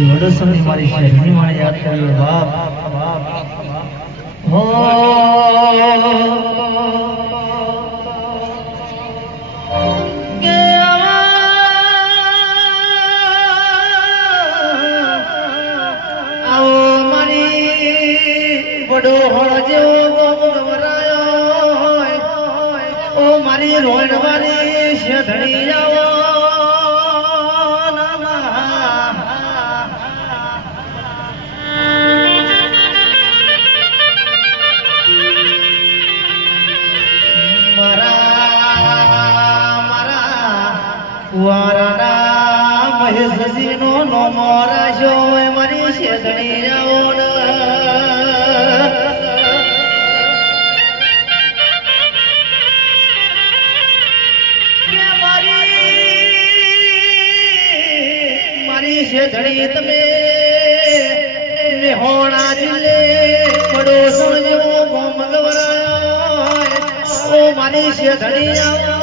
વડોસરની મારી શહેરની મારી યાદ કરી બાપ હો કે આવો મારી વડો હળ જેવો ગવરાયો ઓ મારી રોણ વાળી શેધણી આવો વારાના મહેશજીનો નો મોરાશો મારી શેધણી આવો મારી શેધણી તમે મેહોણા જિલ્લે પડોસણ જેવો ગોમ ગવરાયો ઓ મારી શેધણી આવો